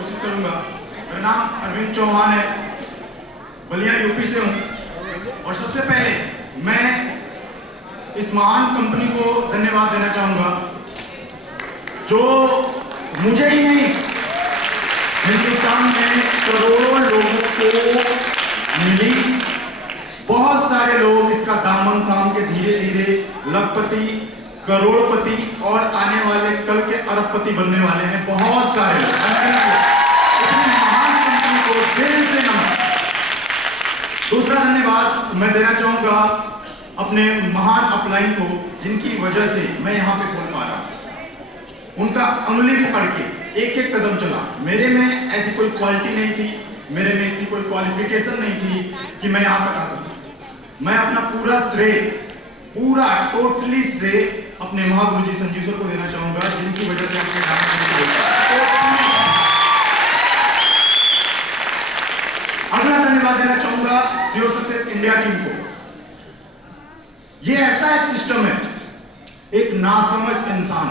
कोशिश करूंगा। मेरा नाम अरविंद चौहान है, बलिया यूपी से हूँ। और सबसे पहले मैं इस महान कंपनी को धन्यवाद देना चाहूंगा जो मुझे ही नहीं, हिंदुस्तान में करोड़ों लोगों को मिली। बहुत सारे लोग इसका दामन थाम के धीरे धीरे लखपति, करोड़पति और आने वाले कल के अरबपति बनने वाले हैं। बहुत सारे लोग इतनी महान कंपनी को दिल से नमन। दूसरा धन्यवाद मैं देना चाहूंगा अपने महान अपलाइन को, जिनकी वजह से मैं यहाँ पे बोल पा रहा हूँ। उनका अंगुली पकड़ के एक एक कदम चला। मेरे में ऐसी कोई क्वालिटी नहीं थी, मेरे में इतनी कोई क्वालिफिकेशन नहीं थी कि मैं यहाँ तक आ सकूं। मैं अपना पूरा श्रेय, पूरा टोटली श्रेय अपने महागुरु जी संजीव सर को देना चाहूंगा, जिनकी वजह से अगला धन्यवाद देना चाहूंगा श्योर सक्सेस इंडिया टीम को। यह ऐसा एक सिस्टम है, एक नासमझ इंसान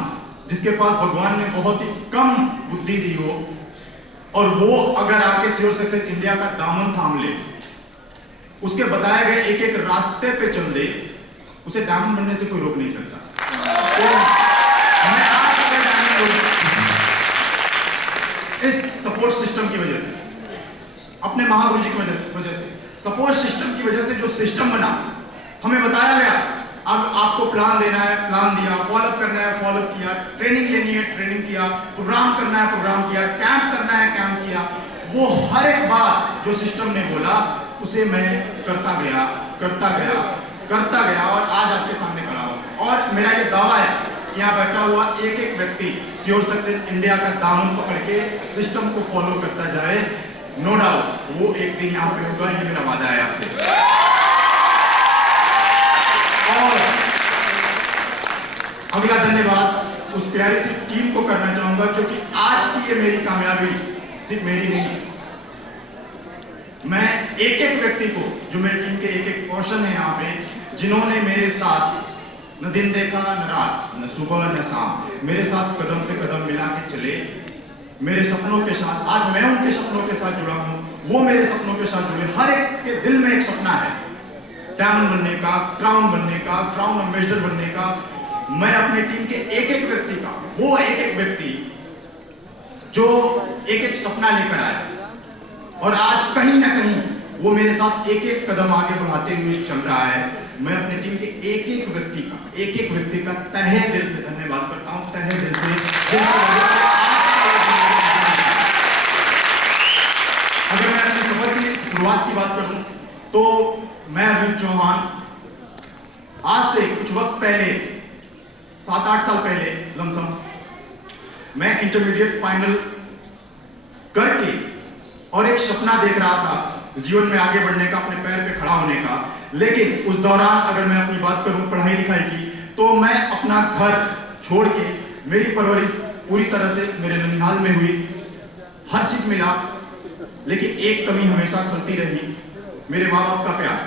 जिसके पास भगवान ने बहुत ही कम बुद्धि दी हो, और वो अगर आके श्योर सक्सेस इंडिया का दामन थाम ले, उसके बताए गए एक एक रास्ते पे चल दे, उसे डायमंड बनने से कोई रोक नहीं सकता। तो मैं इस सपोर्ट सिस्टम की वजह से, अपने महागुरु जी की वजह से, सपोर्ट सिस्टम की वजह से जो सिस्टम बना, हमें बताया गया अब आपको प्लान देना है, प्लान दिया, फॉलोअप करना है, फॉलोअप किया, ट्रेनिंग लेनी है, ट्रेनिंग किया, प्रोग्राम करना है, प्रोग्राम किया, कैंप करना है, कैंप किया। वो हर एक बात जो सिस्टम ने बोला उसे मैं करता गया, करता गया, करता गया, और आज आपके सामने खड़ा हूं। और मेरा ये दावा है कि यहाँ बैठा हुआ एक एक व्यक्ति श्योर सक्सेस इंडिया का दामन पकड़ के सिस्टम को फॉलो करता जाए, नो डाउट वो एक दिन यहाँ पे होगा। ये मेरा वादा है आपसे। और अगला धन्यवाद उस प्यारी सी टीम को करना चाहूंगा, क्योंकि आज की ये मेरी कामयाबी सिर्फ मेरी नहीं, मैं एक एक व्यक्ति को, जो मेरी टीम के एक एक पोर्शन है यहाँ पे, जिन्होंने मेरे साथ न दिन देखा न रात, न सुबह न शाम, मेरे साथ कदम से कदम मिला के चले, मेरे सपनों के साथ। आज मैं उनके सपनों के साथ जुड़ा हूं, वो मेरे सपनों के साथ जुड़े। हर एक के दिल में एक सपना है, डायमंड बनने का, क्राउन बनने का, क्राउन एम्बेसडर बनने का। मैं अपनी टीम के एक एक व्यक्ति का, वो एक एक व्यक्ति जो एक एक सपना लेकर आया, और आज कहीं ना कहीं वो मेरे साथ एक एक कदम आगे बढ़ाते हुए चल रहा है। मैं अपनी टीम के एक एक व्यक्ति का तहे दिल से धन्यवाद करता हूं, तहे दिल से। अगर मैं अपने सफर की शुरुआत की बात करूं तो मैं अरविंद चौहान आज से कुछ वक्त पहले, 7-8 साल पहले लमसम, मैं इंटरमीडिएट फाइनल करके और एक सपना देख रहा था जीवन में आगे बढ़ने का, अपने पैर पे खड़ा होने का। लेकिन उस दौरान अगर मैं अपनी बात करूं पढ़ाई लिखाई की, तो मैं अपना घर छोड़ के, मेरी परवरिश पूरी तरह से मेरे ननिहाल में हुई, हर चीज मिला, लेकिन एक कमी हमेशा खलती रही, मेरे माँ बाप का प्यार।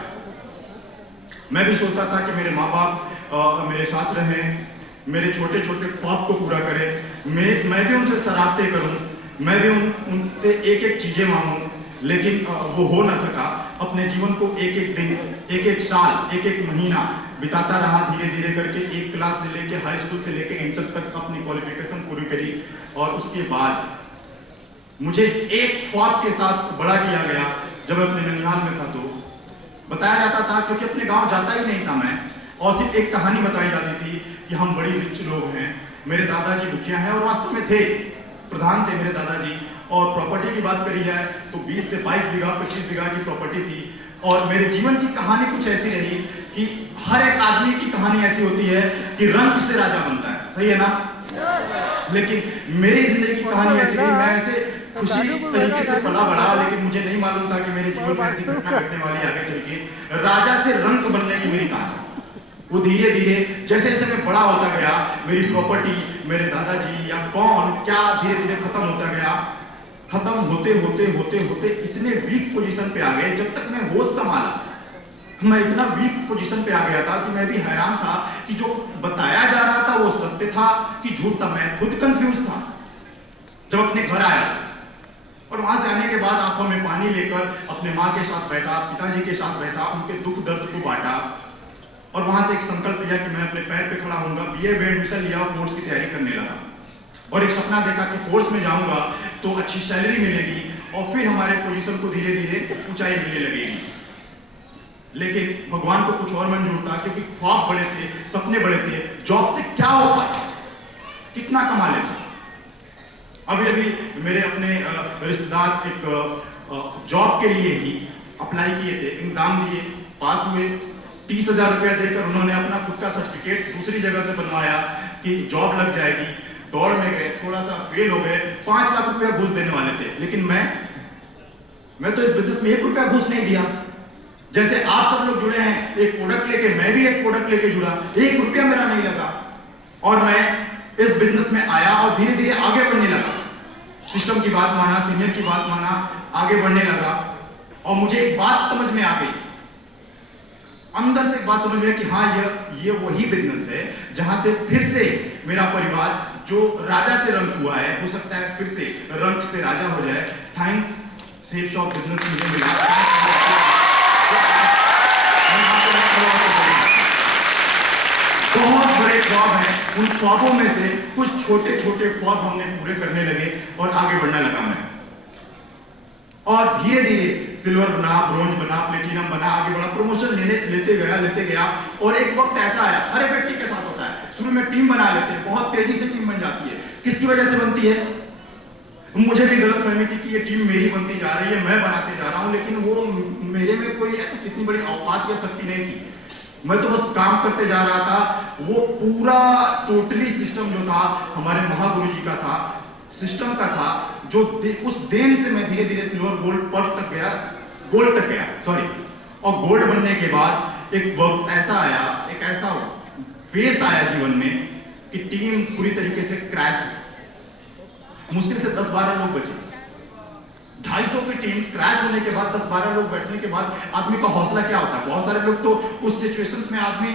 मैं भी सोचता था कि मेरे माँ बाप मेरे साथ रहें, मेरे छोटे छोटे ख्वाब को पूरा करें, मैं भी उनसे शरारतें करूं, मैं भी उनसे एक एक चीजें मांगूं, लेकिन वो हो ना सका। अपने जीवन को एक एक दिन, एक एक साल, एक एक महीना बिताता रहा, धीरे धीरे करके एक क्लास से लेके हाई स्कूल से लेके इंटर तक अपनी क्वालिफिकेशन पूरी करी। और उसके बाद मुझे एक ख्वाब के साथ बड़ा किया गया। जब मैं अपने ननिहाल में था तो बताया जाता था, क्योंकि अपने गांव जाता ही नहीं था मैं, और सिर्फ एक कहानी बताई जाती थी कि हम बड़ी रिच लोग हैं, मेरे दादाजी मुखिया हैं, और वास्तव में थे, प्रधान थे मेरे दादाजी। और प्रॉपर्टी की बात करी जाए तो 20 से 22 बीघा, 25 बीघा की प्रॉपर्टी थी। और मेरे जीवन की कहानी कुछ ऐसी रही कि हर एक आदमी की कहानी ऐसी होती है कि रंग से राजा बनता है, सही है ना? लेकिन मेरी जिंदगी की कहानी ऐसी रही, मैं ऐसे खुशी तरीके से पला बढ़ा, लेकिन मुझे नहीं मालूम था कि मेरे जीवन में ऐसी घटना घटने वाली आगे चल के। राजा से रंग बनने की मेरी कहानी, वो धीरे धीरे जैसे जैसे मैं बड़ा होता गया, मेरी प्रॉपर्टी, मेरे दादाजी या कौन क्या धीरे धीरे खत्म होता गया। खत्म होते होते होते होते इतने वीक पोजीशन पे आ गए, जब तक मैं होश संभाला मैं इतना वीक पोजीशन पे आ गया था कि मैं भी हैरान था कि जो बताया जा रहा था वो सत्य था कि झूठ था। मैं खुद कंफ्यूज था। जब अपने घर आया वहां से आने के बाद आंखों में पानी लेकर अपने माँ के साथ बैठा, पिताजी के साथ बैठा, उनके दुख दर्द को बांटा और वहां से एक संकल्प लिया कि मैं अपने पैर पे खड़ा होऊंगा। बीए में एडमिशन लिया, फोर्स की तैयारी करने लगा और एक सपना देखा कि फोर्स में जाऊंगा तो अच्छी सैलरी मिलेगी और फिर हमारे पोजीशन को धीरे धीरे ऊंचाई मिलने लगेगी। लेकिन भगवान को कुछ और मंजूर था, क्योंकि ख्वाब बड़े थे, सपने बड़े थे। जॉब से क्या हो पाता, कितना कमा लेता। अभी अभी मेरे अपने रिश्तेदार एक जॉब के लिए ही अप्लाई किए थे, एग्जाम दिए, पास हुए। 30,000 रुपया देकर उन्होंने अपना खुद का सर्टिफिकेट दूसरी जगह से बनवाया कि जॉब लग जाएगी। दौड़ में गए, थोड़ा सा फेल हो गए, 5 लाख रुपया घूस देने वाले थे। लेकिन मैं तो इस बिजनेस में 1 रुपया घूस नहीं दिया। जैसे आप सब लोग जुड़े हैं एक प्रोडक्ट लेके, मैं भी एक प्रोडक्ट लेके जुड़ा, 1 रुपया मेरा नहीं लगा और मैं इस बिजनेस में आया और धीरे धीरे आगे बढ़ने लगा। सिस्टम की बात माना, सीनियर की बात माना, आगे बढ़ने लगा। और मुझे एक बात समझ में आ गई, अंदर से एक बात समझ में आई कि हाँ, ये वही बिजनेस है जहां से फिर से मेरा परिवार जो राजा से रंक हुआ है, हो सकता है फिर से रंक से राजा हो जाए। थैंक्स सेफ शॉप बिजनेस मुझे मिला। बहुत बड़े ख्वाब हैं, उन ख्वाबों में से कुछ छोटे छोटे ख्वाब हमने पूरे करने लगे और आगे बढ़ने लगा मैं। और धीरे धीरे सिल्वर बना, ब्रोंज बना, प्लेटिनम बना, आगे बढ़ा, प्रमोशन लेते गया। और एक वक्त ऐसा आया, हर एक व्यक्ति के साथ होता है, शुरू में टीम बना लेते हैं, बहुत तेजी से टीम बन जाती है। किसकी वजह से बनती है? मुझे भी गलतफहमी थी कि ये टीम मेरी बनती जा रही है, मैं बनाते जा रहा हूं, लेकिन वो मेरे में कोई इतनी बड़ी औकात या शक्ति नहीं थी। मैं तो बस काम करते जा रहा था। वो पूरा टोटली सिस्टम जो था हमारे महागुरु जी का था, सिस्टम का था, जो उस देन से मैं धीरे धीरे सिल्वर गोल्ड तक गया सॉरी। और गोल्ड बनने के बाद एक वक्त ऐसा आया, एक ऐसा फेस आया जीवन में कि टीम पूरी तरीके से क्रैश। मुश्किल से 10-12 लोग बचे। 250 की टीम क्रैश होने के बाद 10-12 लोग बैठने के बाद आदमी का हौसला क्या होता है? बहुत सारे लोग तो उस सिचुएशंस में आदमी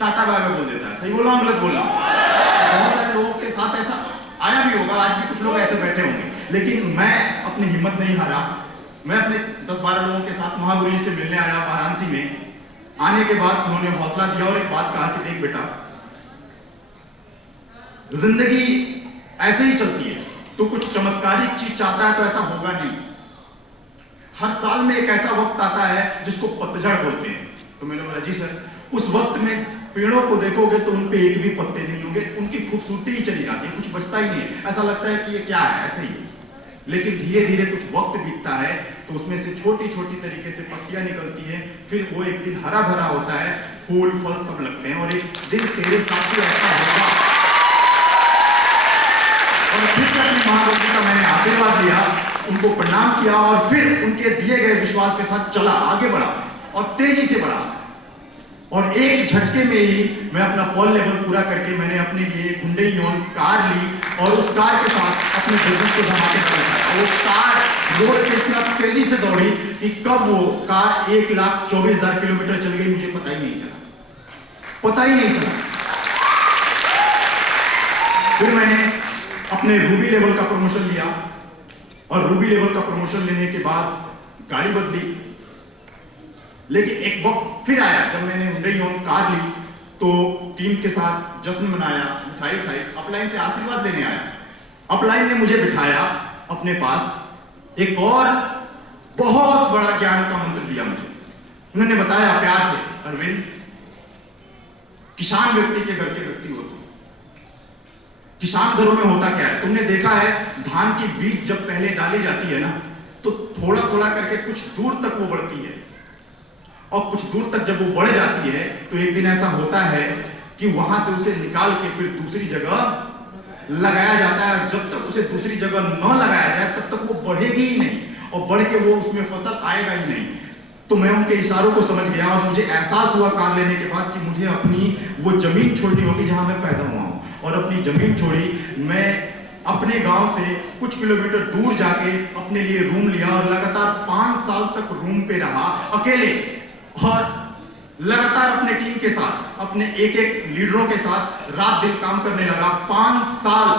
टाटा बाय बाय बोल देता है। सही बोला हूं, गलत बोला? बहुत सारे लोगों के साथ ऐसा आया भी होगा, आज भी कुछ लोग ऐसे बैठे होंगे। लेकिन मैं अपनी हिम्मत नहीं हारा। मैं अपने 10-12 लोगों के साथ महागुरु जी से मिलने आया वाराणसी में। आने के बाद उन्होंने हौसला दिया और एक बात कहा कि देख बेटा, जिंदगी ऐसे ही चलती है, तो कुछ चमत्कारिक चीज चाहता है तो ऐसा होगा नहीं। हर साल में एक ऐसा वक्त आता है जिसको पतझड़ बोलते हैं। तो मैंने बोला जी सर। उस वक्त में पेड़ों को देखोगे तो उन पे एक भी पत्ते नहीं होंगे, उनकी खूबसूरती ही चली जाती है, कुछ बचता ही नहीं है। ऐसा लगता है कि ये क्या है, ऐसे ही। लेकिन धीरे धीरे कुछ वक्त बीतता है तो उसमें से छोटी छोटी तरीके से पत्तियां निकलती हैं, फिर वो एक दिन हरा भरा होता है, फूल फल सब लगते हैं और एक दिन तेरे साथ भी ऐसा होगा। और फिर अपनी महागुरु जी का मैंने आशीर्वाद लिया, उनको प्रणाम किया और फिर उनके दिए गए विश्वास के साथ चला, आगे बढ़ा और तेजी से बढ़ा। और एक झटके में ही मैं अपना पॉल लेवल पूरा करके मैंने अपने लिए हुंडई इओन कार ली और उस कार के साथ अपने बिजनेस को धमाकेदार बनाया। वो कार रोड पे इतना तेजी से दौड़ी कि कब वो कार 1,24,000 किलोमीटर चल गई मुझे पता ही नहीं चला। फिर मैंने अपने रूबी लेवल का प्रमोशन लिया और रूबी लेवल का प्रमोशन लेने के बाद गाड़ी बदली। लेकिन एक वक्त फिर आया जब मैंने हुंडई इओन कार ली तो टीम के साथ जश्न मनाया, मिठाई खाई, अपलाइन से आशीर्वाद लेने आया। अपलाइन ने मुझे बिठाया अपने पास, एक और बहुत बड़ा ज्ञान का मंत्र दिया मुझे। उन्होंने बताया प्यार से, अरविंद, किसान व्यक्ति के घर के व्यक्ति हो तुम। किसान घरों में होता क्या है, तुमने देखा है धान की बीज जब पहले डाली जाती है ना तो थोड़ा थोड़ा करके कुछ दूर तक वो बढ़ती है और कुछ दूर तक जब वो बढ़ जाती है तो एक दिन ऐसा होता है कि वहां से उसे निकाल के फिर दूसरी जगह लगाया जाता है। जब तक उसे दूसरी जगह न लगाया जाए तब तक वो बढ़ेगी ही नहीं और बढ़ के वो उसमें फसल आएगा ही नहीं। तो मैं उनके इशारों को समझ गया और मुझे एहसास हुआ कार लेने के बाद कि मुझे अपनी वो जमीन छोड़नी होगी जहां मैं पैदा हुआ हूं। और अपनी जमीन छोड़ी, मैं अपने गांव से कुछ किलोमीटर दूर जाके अपने लिए रूम लिया और लगातार 5 साल तक रूम पे रहा अकेले और लगातार अपने टीम के साथ, अपने एक एक लीडरों के साथ रात दिन काम करने लगा। 5 साल,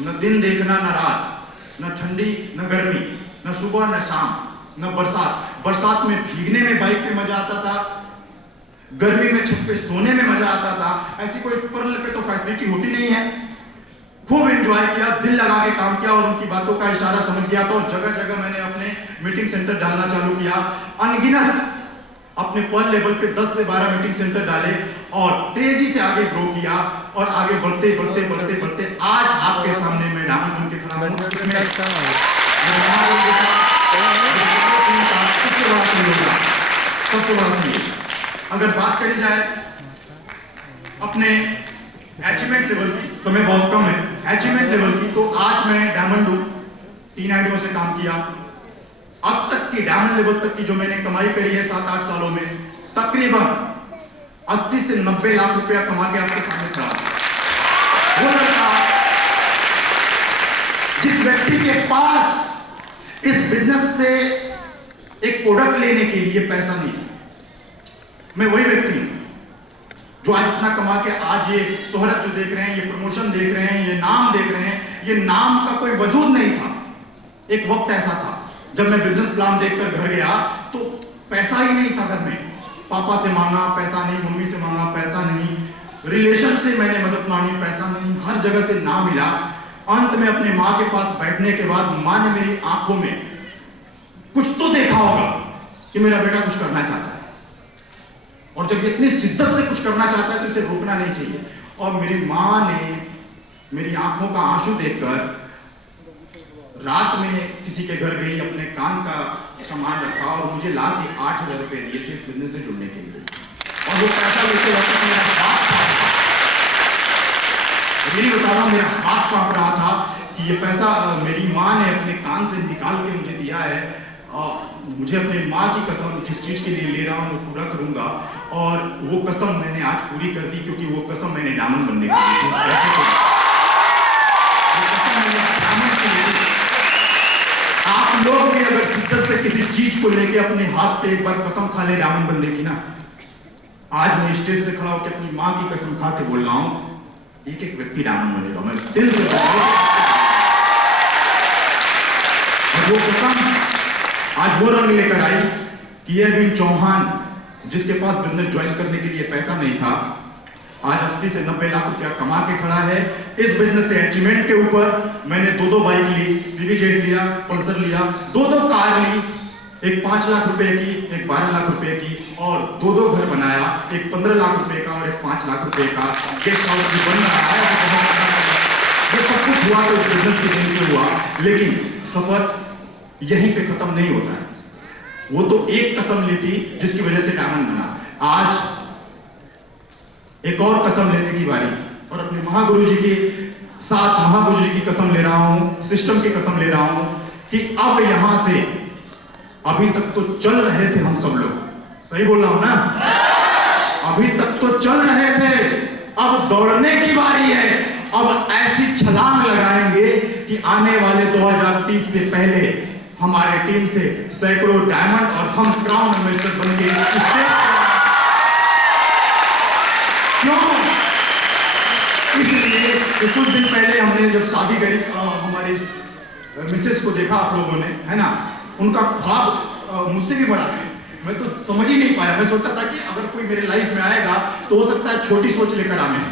न दिन देखना न रात। न ठंडी न गर्मी, न सुबह न शाम, न बरसात। बरसात में भीगने में बाइक पे मजा आता था, गर्मी में छत पे सोने में मजा आता था। ऐसी कोई पर्ल पे तो फैसिलिटी होती नहीं है। खूब एंजॉय किया, दिल लगा के काम किया और उनकी बातों का इशारा समझ गया था। और जगह जगह मैंने अपने मीटिंग सेंटर डालना चालू किया। अनगिनत अपने पर लेवल पे 10 से 12 मीटिंग सेंटर डाले और तेजी से आगे ग्रो किया। और आगे बढ़ते बढ़ते बढ़ते बढ़ते आज आपके सामने मैं डायमंड बन के खड़ा हूं। इसमें सबसे बड़ा सहयोग। अगर बात करी जाए अपने अचीवमेंट लेवल की, समय बहुत कम है, अचीवमेंट लेवल की, तो आज मैं डायमंड हूं। 3 आईडियों से काम किया। अब तक की डायमंड लेवल तक की जो मैंने कमाई करी है 7-8 सालों में, तकरीबन 80 से 90 लाख रुपया कमा के आपके सामने खड़ा। वो लड़का जिस व्यक्ति के पास इस बिजनेस से एक प्रोडक्ट लेने के लिए पैसा नहीं था, मैं वही व्यक्ति हूं जो आज इतना कमा के आज ये शोहरत जो देख रहे हैं, ये प्रमोशन देख रहे हैं, ये नाम देख रहे हैं। ये नाम का कोई वजूद नहीं था। एक वक्त ऐसा था जब मैं बिजनेस प्लान देखकर घर गया तो पैसा ही नहीं था घर में। पापा से मांगा पैसा नहीं, मम्मी से मांगा पैसा नहीं, रिलेशन से मैंने मदद मांगी पैसा नहीं, हर जगह से ना मिला। अंत में अपने माँ के पास बैठने के बाद माँ ने मेरी आंखों में कुछ तो देखा होगा कि मेरा बेटा कुछ करना चाहता है, और जब इतनी शिद्दत से कुछ करना चाहता है तो इसे रोकना नहीं चाहिए। और मेरी माँ ने मेरी आंखों का आंसू देखकर रात में किसी के घर गई, अपने काम का सामान रखा और मुझे ला के 8,000 रुपए दिए थे इस बिजनेस से जुड़ने के लिए। और वो पैसा लेके वापस मेरा हाथ कांप रहा था। बता रहा हूँ, मेरा हाथ कांप रहा था कि ये पैसा मेरी माँ ने अपने कान से निकाल के मुझे दिया है। मुझे अपने माँ की कसम जिस चीज के लिए ले रहा हूँ वो पूरा करूंगा। और वो कसम मैंने आज पूरी कर दी, क्योंकि वो कसम मैंने डायमंड बनने के लिए, उस पैसे को, वो कसम मैंने डायमंड के लिए। आप लोग भी अगर शिद्दत से किसी चीज को लेके अपने हाथ पे एक बार कसम खा ले डायमंड बनने की ना, आज मैं स्टेज से खड़ा होकर अपनी माँ की कसम खा के बोल रहा हूं, एक एक व्यक्ति डायमंड बनेगा। मैं दिल से बोल रहा हूं। और वो कसम आज वो रंग लेकर आई कि ये अरविंद चौहान जिसके पास बिजनेस ज्वाइन करने के लिए पैसा नहीं था, आज 80 से 90 लाख रुपया कमा के खड़ा है। इस बिजनेस से अचीवमेंट के ऊपर मैंने 2 बाइक ली, सीवी-जेड लिया, पल्सर लिया, 2 कार ली, एक 5 लाख रुपए की, एक 12 लाख रुपए की, और 2 घर बनाया, एक 15 लाख रुपए का और एक 5 लाख रुपए का गेस्ट हाउस भी बन रहा है। ये सब कुछ हुआ तो इस बिजनेस की देन से हुआ, लेकिन सफर यहीं पे खत्म नहीं होता है। वो तो एक कसम ली थी जिसकी वजह से डायमंड बना। आज एक और कसम लेने की बारी, और अपने महागुरु जी के साथ महागुरु जी की कसम ले रहा हूं, सिस्टम की कसम ले रहा हूं कि अब यहां से, अभी तक तो चल रहे थे हम सब लोग, सही बोल रहा हूं ना, अभी तक तो चल रहे थे, अब दौड़ने की बारी है। अब ऐसी छलांग लगाएंगे कि आने वाले 2030 से पहले हमारे टीम से सैकड़ों डायमंड और हम क्राउन एम्बेसडर बन के स्टेज पर। क्यों? इसलिए कि कुछ दिन पहले हमने जब शादी करी, हमारी मिसेस को देखा आप लोगों ने, है ना, उनका ख्वाब मुझसे भी बड़ा है। मैं तो समझ ही नहीं पाया। मैं सोचता था कि अगर कोई मेरे लाइफ में आएगा तो हो सकता है छोटी सोच लेकर आए,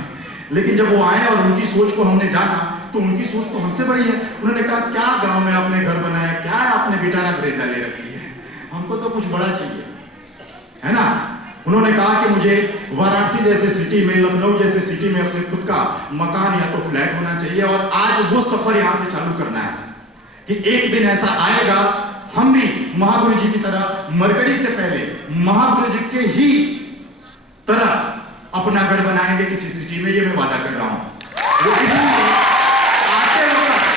लेकिन जब वो आए और उनकी सोच को हमने जाना तो उनकी सोच तो हमसे बड़ी है। उन्होंने कहा, क्या गांव में आपने घर बनाया, क्या आपने बिटारा ब्रेजा ले रखी है, हमको तो कुछ बड़ा चाहिए, है ना। उन्होंने कहा कि मुझे वाराणसी जैसे सिटी में, लखनऊ जैसे सिटी में अपने खुद का मकान या तो फ्लैट होना चाहिए। और आज वो सफर यहां से चालू करना है कि एक दिन ऐसा आएगा हम भी महागुरु जी की तरह, मरकरी से पहले महागुरु जी के ही तरह अपना घर बनाएंगे किसी सिटी में। ये मैं वादा कर रहा हूं। वो इसलिए आते वक्त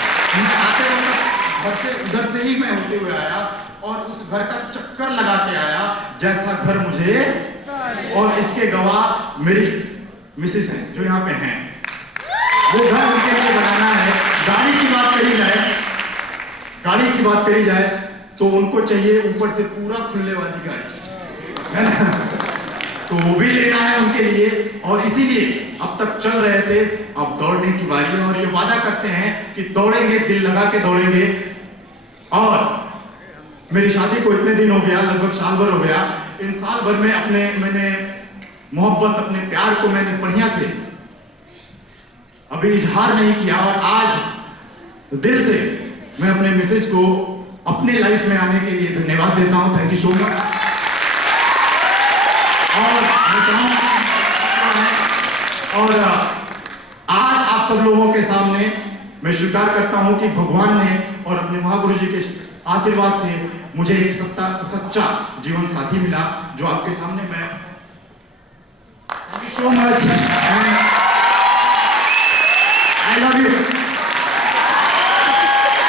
घर से, उधर से ही मैं होते हुए आया और उस घर का चक्कर लगा के आया जैसा घर मुझे, और इसके गवाह मेरी मिसेस हैं जो यहाँ पे हैं। वो घर उनके लिए बनाना है। गाड़ी की बात करी जाए तो उनको चाहिए ऊपर से पूरा खुलने वाली गाड़ी, है ना, तो वो भी लेना है उनके लिए। और इसीलिए अब तक चल रहे थे, अब दौड़ने की बारी है। और ये वादा करते हैं कि दौड़ेंगे, दिल लगा के दौड़ेंगे। और मेरी शादी को इतने दिन हो गया, लगभग साल भर हो गया। इन साल भर में मैंने मोहब्बत, अपने प्यार को मैंने बढ़िया से अभी इजहार नहीं किया। और आज दिल से मैं अपने मिसेस को अपने लाइफ में आने के लिए धन्यवाद देता हूं। Thank you so much. और मैं चाहूंगा, और आज आप सब लोगों के सामने मैं स्वीकार करता हूं कि भगवान ने और अपने महागुरु जी के आशीर्वाद से मुझे एक सच्चा जीवन साथी मिला, जो आपके सामने मैं। Thank you so much, I love you.